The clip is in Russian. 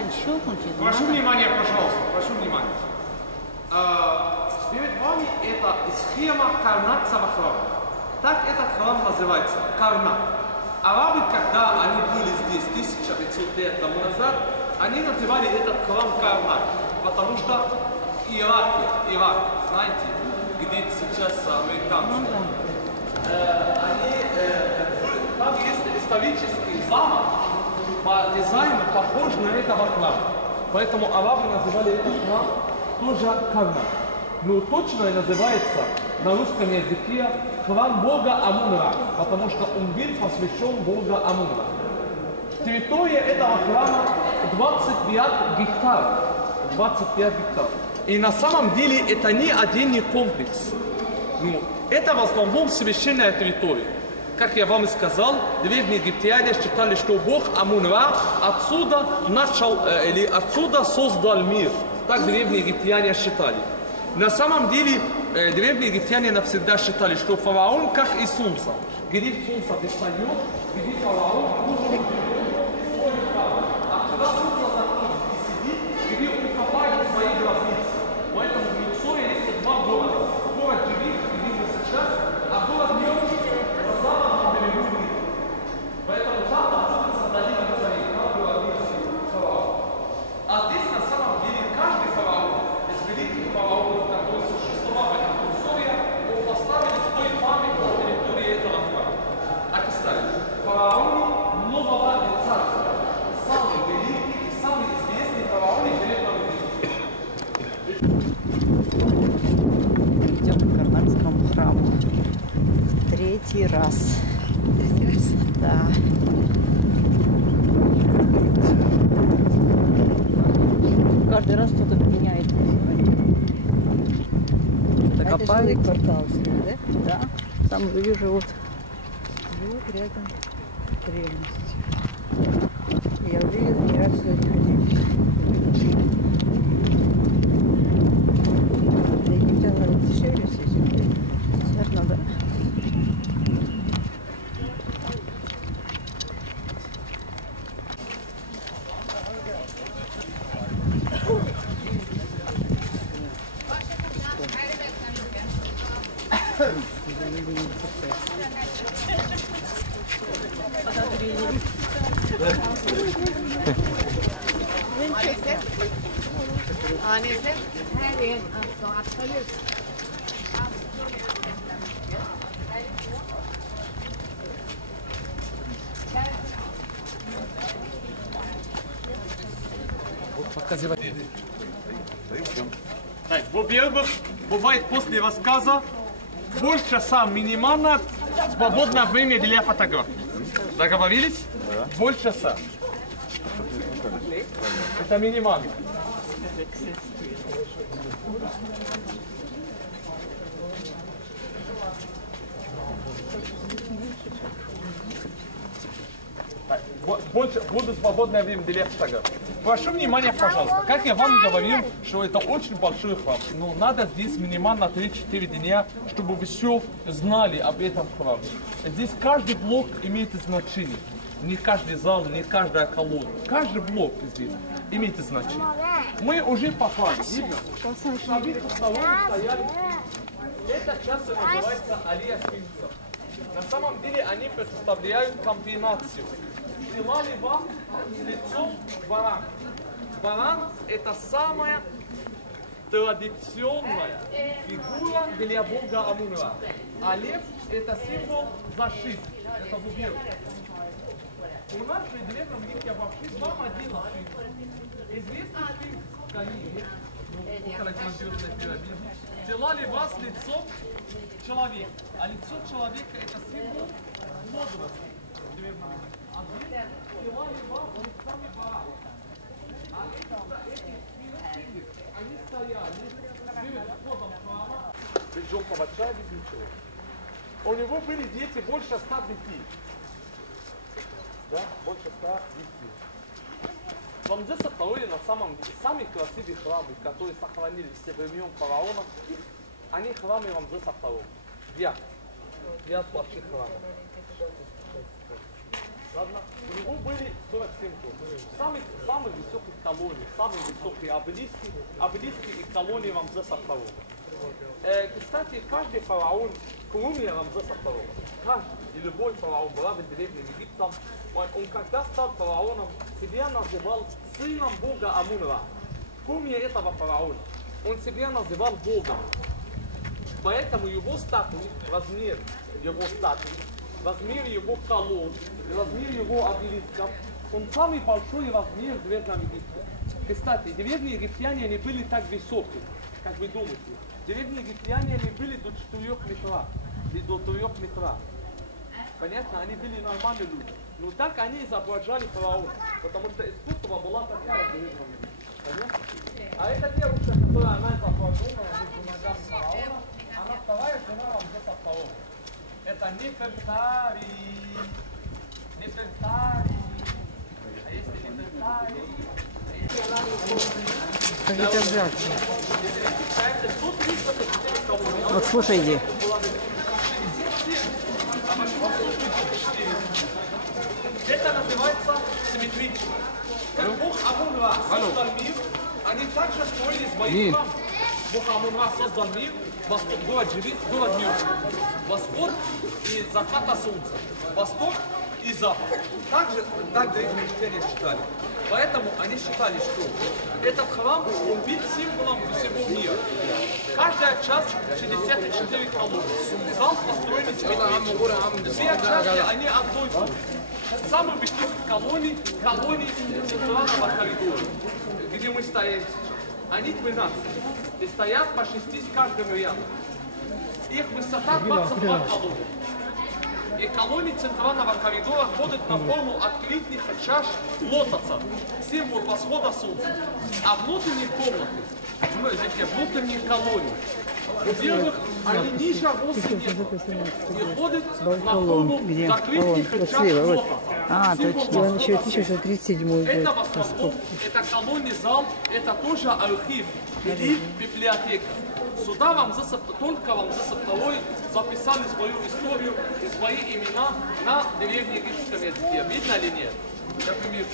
поставить, щелкнуть Прошу внимания, пожалуйста, прошу внимания. А, Перед вами это схема Карнакского храма. Так этот храм называется, Карнак. Арабы, когда они были здесь 1500 лет тому назад, они называли этот храм Карнак, потому что Ирак, Ирак, знаете, где сейчас американцы, э, они, э, там есть исторический замок, по дизайну похож на этого храма. Поэтому арабы называли этот храм тоже Карнак. Но точно называется на русском языке храм бога Амунра, потому что он был посвящен бога Амунра. Территория этого храма 25 гектаров. 25 гектаров. И на самом деле это не отдельный комплекс. Ну, это в основном священная территория. Как я вам и сказал, древние египтяне считали, что бог Амун-Ра отсюда начал, э, или отсюда создал мир. Так древние египтяне считали. На самом деле, э, древние египтяне навсегда считали, что фараон как и солнце. Где солнце достает, где фараон нужен а когда солнце заходит и сидит, где он копает свои гробницы. Поэтому в Люксоре есть два города. Город Дживик, где мы сейчас, а город Мелкий, на западном берегу Нила. Поэтому там находится долина царей, там гробницы фараона. А здесь на самом деле каждый фараон из великих фараонов, которые существовали в Люксоре, он поставил свой память на территории этого храма. А кстати, фараоны нового царства, самый великий и самый известный фараон Древнего Египта. идем к Карнакскому храму. Третий раз. Третий раз? Да. Каждый раз что-то меняет. Кто-то Это копает. жилой квартал сегодня, да? Да. Там люди живут. Живут рядом с древностью. Я уверена, не раз сюда не ходили. Для египтян, наверное, дешевле все сюда. Наверное, да. Annesi her yer absolut. Так, во-первых, бывает после рассказа больше часа минимально свободное время для фотографий. Договорились? Больше часа. Это минимально. Так, бо- больше, буду свободное время для фотографий. Прошу внимания, пожалуйста. Как я вам говорил, что это очень большой храм. Но надо здесь минимально 3-4 дня, чтобы вы все знали об этом храме. Здесь каждый блок имеет значение. Не каждый зал, не каждая колонна. Каждый блок здесь имеет значение. Мы уже попали. Видно? Эта часть называется Алия Сфинкса. На самом деле они представляют комбинацию. Желали вам лицо баран. Баран это самая традиционная фигура для бога Амуна. А лев это символ защиты. Это бубен. У нас в древнем Египте вообще вам один. Известный сфинкс в укорректмонтированной пирамиды, делали вас лицом человека. А лицо человека – это символ возраста. А У него были дети больше 105. Да, больше 110. Вамзе сотворили на самом самые красивые храмы, которые сохранились все времен фараона. Они храмы Рамзеса II. Я, Девять больших храмов. Ладно. У него были 47 тонн. Самый, самый высокий колонии, самый высокий а облизки, облизки а и колонии Рамзеса II. Э, кстати, каждый фараон Рамзеса II, каждый и любой фараон была в древнем Египте, он, он когда стал фараоном, себя называл сыном бога Амун-Ра. Кроме этого фараона, он себя называл богом. Поэтому его статуи, размер его статуи, размер его колонн, размер его обелисков, он самый большой размер в Древнем Египте. Кстати, древние египтяне не были так высоки, как вы думаете. Древние египтяне не были до 4 метра, до 3 метра. Понятно, они были нормальные люди. Но так они изображали фараона, потому что искусство была такая. Понятно? А эта девушка, которая она фараона, она вторая жена Рамзеса II. Это Нефертари. Нефертари. А если Нефертари? Как 134 колонны. Вот слушайте. Это называется симметрично. Как Бог Амун-Ра создал мир, они также строили свои храмы. Бог Амун-Ра создал мир, восток, город Живит, город мир. Восход и заката солнца. Восток и запад. Также так древние египтяне считали. Поэтому они считали, что этот храм, он символом всего мира. Каждая часть 64 колонны. Зал построен симметрично. Все части, они одной формы. Самый высокий колонии, колонии центрального коридора, где мы стоим. Они 12. И стоят по 6 с каждым рядом. Их высота 22 колонны. И колонии центрального коридора ходят на форму открытых чаш лотоса, символ восхода солнца. А внутренние комнаты, смотрите, внутренние колонии, во-первых, они ниже роста неба и ходят на форму Где? Закрытых чаш лотоса. А, точно. Он еще восхода солнца. 1637 Это год. восход, это колонный зал, это тоже архив или библиотека. Сюда вам за только вам за II записали свою историю и свои имена на древнеегипетском языке. Видно или нет? Например,